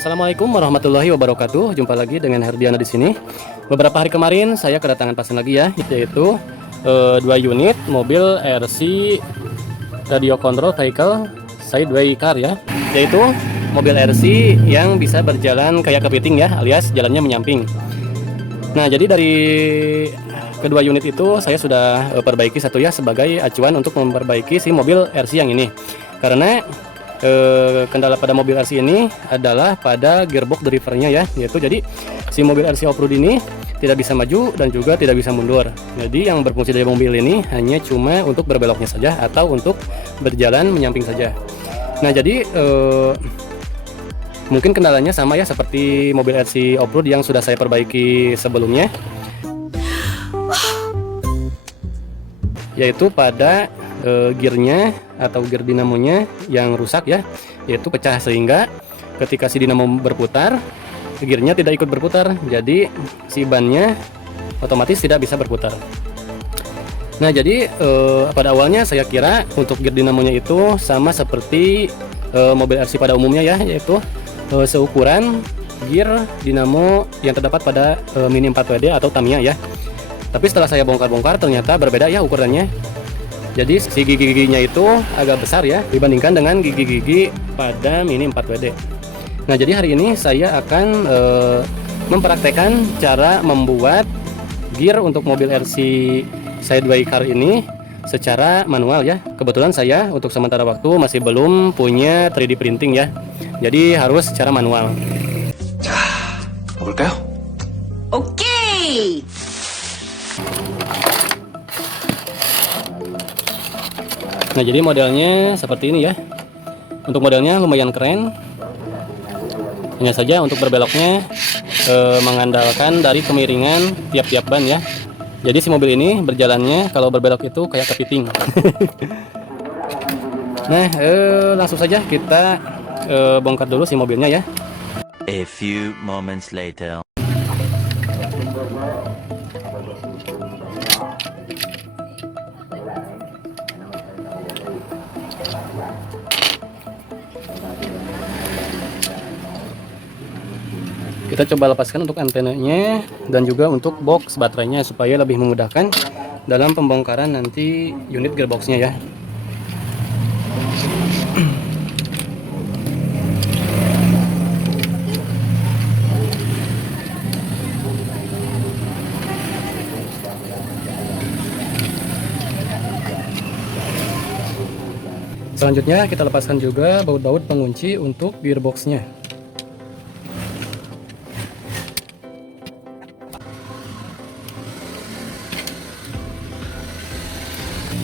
Assalamualaikum warahmatullahi wabarakatuh. Jumpa lagi dengan Herdiana di sini. Beberapa hari kemarin saya kedatangan pasien lagi ya, yaitu 2 unit mobil RC Radio Control Vehicle Sideway Car ya, yaitu mobil RC yang bisa berjalan kayak kepiting ya, alias jalannya menyamping. Nah, jadi dari kedua unit itu saya sudah perbaiki satu ya sebagai acuan untuk memperbaiki si mobil RC yang ini. Karena kendala pada mobil RC ini adalah pada gearbox drivernya ya, yaitu jadi si mobil RC off-road ini tidak bisa maju dan juga tidak bisa mundur. Jadi yang berfungsi dari mobil ini hanya cuma untuk berbeloknya saja atau untuk berjalan menyamping saja. Nah, jadi mungkin kendalanya sama ya seperti mobil RC off-road yang sudah saya perbaiki sebelumnya, yaitu pada gearnya atau gear dinamonya yang rusak ya, yaitu pecah, sehingga ketika si dinamo berputar gearnya tidak ikut berputar, jadi si bannya otomatis tidak bisa berputar. Nah, jadi pada awalnya saya kira untuk gear dinamonya itu sama seperti mobil RC pada umumnya ya, yaitu seukuran gear dinamo yang terdapat pada Mini 4WD atau Tamiya ya. Tapi setelah saya bongkar-bongkar ternyata berbeda ya ukurannya. Jadi si gigi-giginya itu agak besar ya dibandingkan dengan gigi-gigi pada Mini 4WD. Nah, jadi hari ini saya akan mempraktekkan cara membuat gear untuk mobil RC Sideway Car ini secara manual ya. Kebetulan saya untuk sementara waktu masih belum punya 3D printing ya. Jadi harus secara manual. Oke. Nah, jadi modelnya seperti ini ya. Untuk modelnya lumayan keren. Hanya saja untuk berbeloknya mengandalkan dari kemiringan tiap-tiap ban ya. Jadi si mobil ini berjalannya kalau berbelok itu kayak kepiting. Nah, langsung saja kita bongkar dulu si mobilnya ya. A few moments later. Kita coba lepaskan untuk antenanya dan juga untuk box baterainya supaya lebih memudahkan dalam pembongkaran nanti unit gearboxnya ya. Selanjutnya kita lepaskan juga baut-baut pengunci untuk gearboxnya.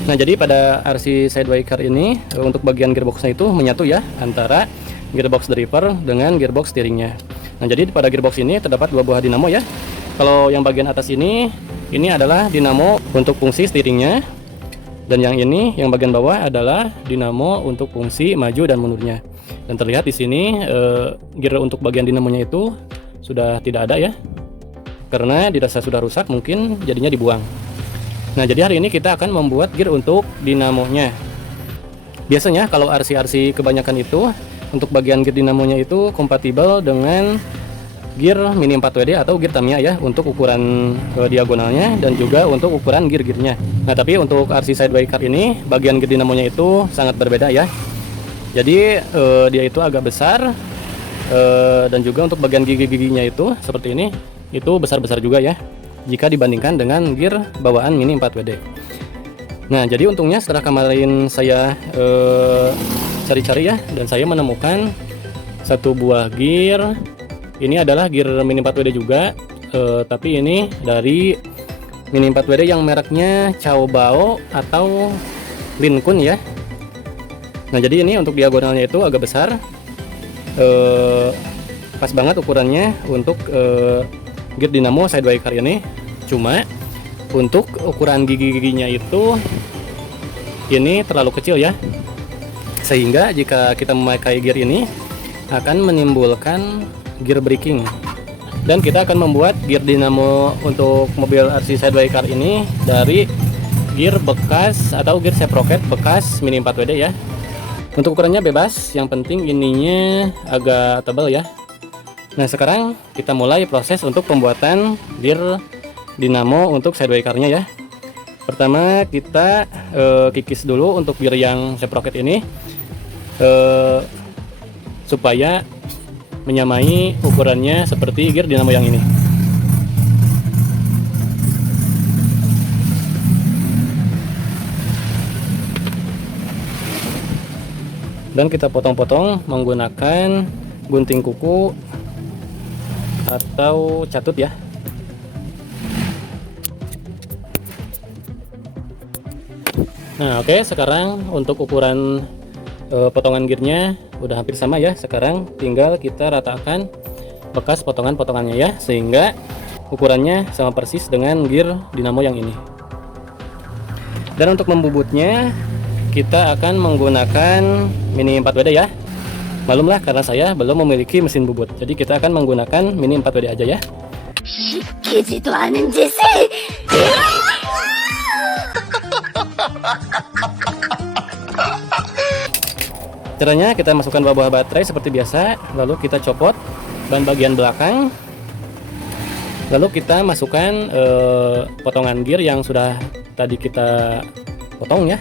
Nah, jadi pada RC Sideway Car ini untuk bagian gearboxnya itu menyatu ya antara gearbox driver dengan gearbox steeringnya. Nah, jadi pada gearbox ini terdapat 2 buah dinamo ya. Kalau yang bagian atas ini adalah dinamo untuk fungsi steeringnya, dan yang ini yang bagian bawah adalah dinamo untuk fungsi maju dan mundurnya. Dan terlihat di sini gear untuk bagian dinamonya itu sudah tidak ada ya, karena dirasa sudah rusak, mungkin jadinya dibuang. Nah, jadi hari ini kita akan membuat gear untuk dinamonya. Biasanya kalau RC-RC kebanyakan itu untuk bagian gear dinamonya itu kompatibel dengan gear Mini 4WD atau gear Tamiya ya, untuk ukuran diagonalnya dan juga untuk ukuran gear-gearnya. Nah, tapi untuk RC Sideway Car ini bagian gear dinamonya itu sangat berbeda ya. Jadi dia itu agak besar, dan juga untuk bagian gigi-giginya itu seperti ini, itu besar-besar juga ya jika dibandingkan dengan gear bawaan Mini 4WD. Nah, jadi untungnya setelah kemarin saya cari-cari ya, dan saya menemukan satu buah gear. Ini adalah gear Mini 4WD juga, tapi ini dari Mini 4WD yang mereknya Chaobao atau Linkun ya. Nah, jadi ini untuk diagonalnya itu agak besar, pas banget ukurannya untuk gear dinamo Sideway Car ini. Cuma untuk ukuran gigi-giginya itu ini terlalu kecil ya, sehingga jika kita memakai gear ini akan menimbulkan gear braking. Dan kita akan membuat gear dinamo untuk mobil RC Sideway Car ini dari gear bekas atau gear sprocket bekas Mini 4WD ya. Untuk ukurannya bebas, yang penting ininya agak tebal ya. Nah, sekarang kita mulai proses untuk pembuatan gear dinamo untuk sidewinder-nya ya. Pertama kita kikis dulu untuk gear yang sprocket ini supaya menyamai ukurannya seperti gear dinamo yang ini. Dan kita potong-potong menggunakan gunting kuku atau catut ya. Nah, oke, sekarang untuk ukuran potongan gearnya udah hampir sama ya. Sekarang tinggal kita ratakan bekas potongan-potongannya ya, sehingga ukurannya sama persis dengan gear dinamo yang ini. Dan untuk membubutnya kita akan menggunakan mini 4WD ya. Malumlah karena saya belum memiliki mesin bubut, jadi kita akan menggunakan mini 4WD aja ya. Caranya kita masukkan bawah baterai seperti biasa, lalu kita copot ban bagian belakang, lalu kita masukkan potongan gear yang sudah tadi kita potong ya.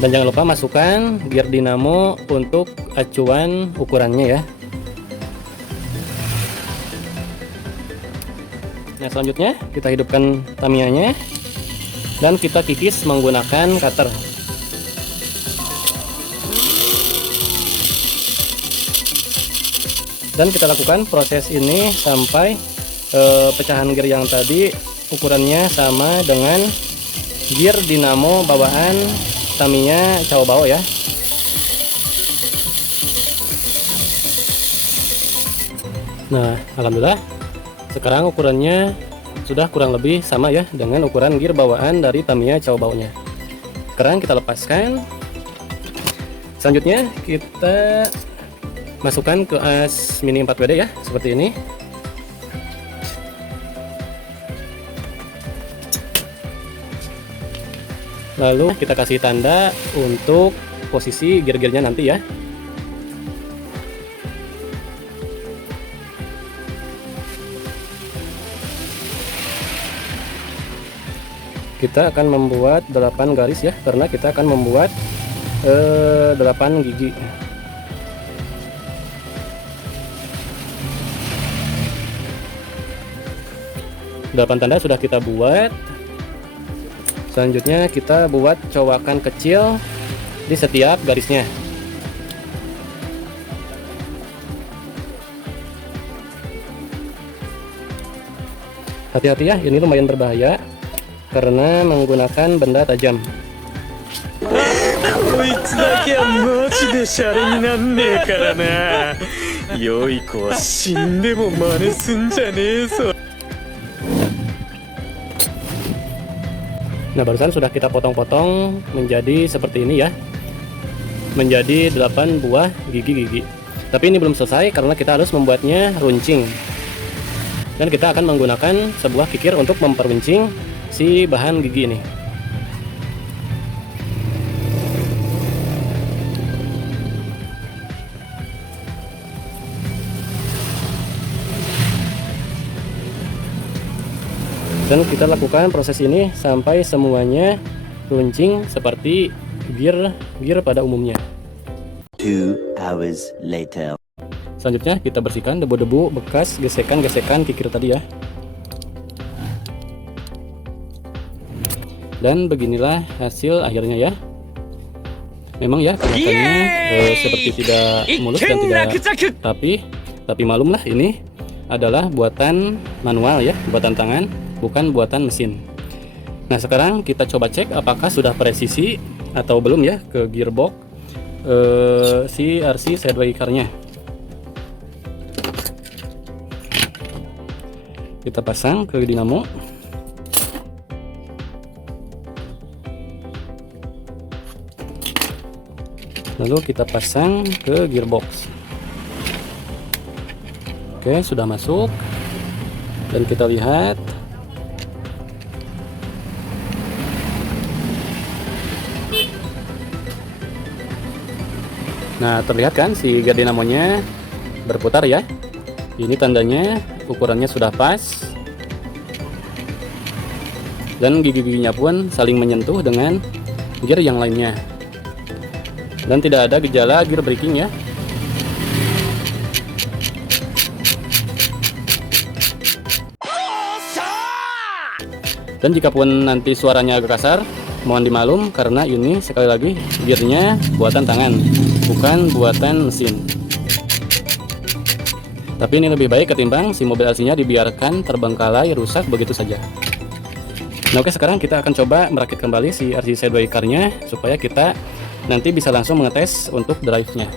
Dan jangan lupa masukkan gear dinamo untuk acuan ukurannya ya. Nah, selanjutnya kita hidupkan Tamiya-nya dan kita kikis menggunakan cutter. Dan kita lakukan proses ini sampai pecahan gear yang tadi ukurannya sama dengan gear dinamo bawaan Tamiya Chao ya. Nah, alhamdulillah sekarang ukurannya sudah kurang lebih sama ya dengan ukuran gear bawaan dari Tamiya Chao nya. Sekarang kita lepaskan. Selanjutnya kita masukkan ke as mini 4WD ya, seperti ini. Lalu kita kasih tanda untuk posisi gear-gearnya nanti ya. Kita akan membuat 8 garis ya, karena kita akan membuat 8 gigi. Delapan tanda sudah kita buat. Selanjutnya kita buat cowakan kecil di setiap garisnya. Hati-hati ya, ini lumayan berbahaya karena menggunakan benda tajam. Nah, barusan sudah kita potong-potong menjadi seperti ini ya, menjadi 8 buah gigi-gigi. Tapi ini belum selesai karena kita harus membuatnya runcing, dan kita akan menggunakan sebuah kikir untuk memperuncing si bahan gigi ini. Dan kita lakukan proses ini sampai semuanya runcing seperti gear pada umumnya. 2 hours later. Selanjutnya kita bersihkan debu-debu bekas gesekan-gesekan kikir tadi ya. Dan beginilah hasil akhirnya ya. Memang ya kelihatannya seperti tidak mulus dan tidak rapi, tapi malumlah ini adalah buatan manual ya, buatan tangan, bukan buatan mesin. Nah, sekarang kita coba cek apakah sudah presisi atau belum ya ke gearbox si RC Sidewinder-nya. Kita pasang ke dinamo. Lalu kita pasang ke gearbox. Oke, sudah masuk. Dan kita lihat Nah, terlihat kan si gear dinamonya berputar ya. Ini tandanya ukurannya sudah pas. Dan gigi-giginya pun saling menyentuh dengan gear yang lainnya. Dan tidak ada gejala gear braking ya. Dan jika pun nanti suaranya agak kasar, mohon dimaklum karena ini sekali lagi gearnya buatan tangan, bukan buatan mesin. Tapi ini lebih baik ketimbang si mobil RC-nya dibiarkan terbengkalai rusak begitu saja. Nah, oke, sekarang kita akan coba merakit kembali si RC Sideway car-nya supaya kita nanti bisa langsung mengetes untuk drive-nya.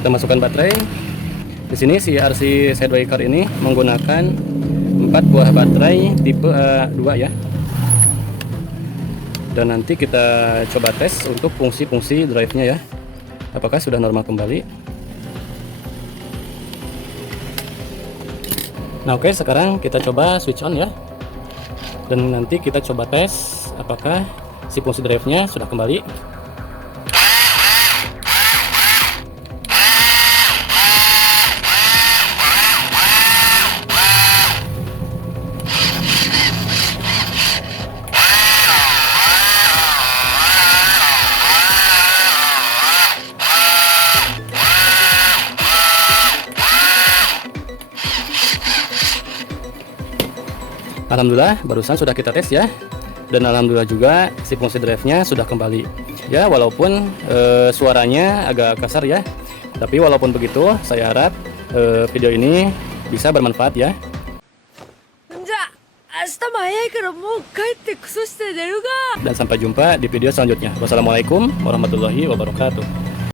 Kita masukkan baterai. Di sini si RC Sideway car ini menggunakan 4 buah baterai tipe A2 ya. Dan nanti kita coba tes untuk fungsi-fungsi drive-nya ya. Apakah sudah normal kembali? Nah, oke, sekarang kita coba switch on ya. Dan nanti kita coba tes apakah si fungsi drive-nya sudah kembali. Alhamdulillah barusan sudah kita tes ya, dan alhamdulillah juga si fungsi drive-nya sudah kembali ya, walaupun suaranya agak kasar ya, tapi walaupun begitu saya harap video ini bisa bermanfaat ya. じゃあ、明日も早いからもう帰ってクソして寝るが。 Dan sampai jumpa di video selanjutnya. Wassalamualaikum warahmatullahi wabarakatuh.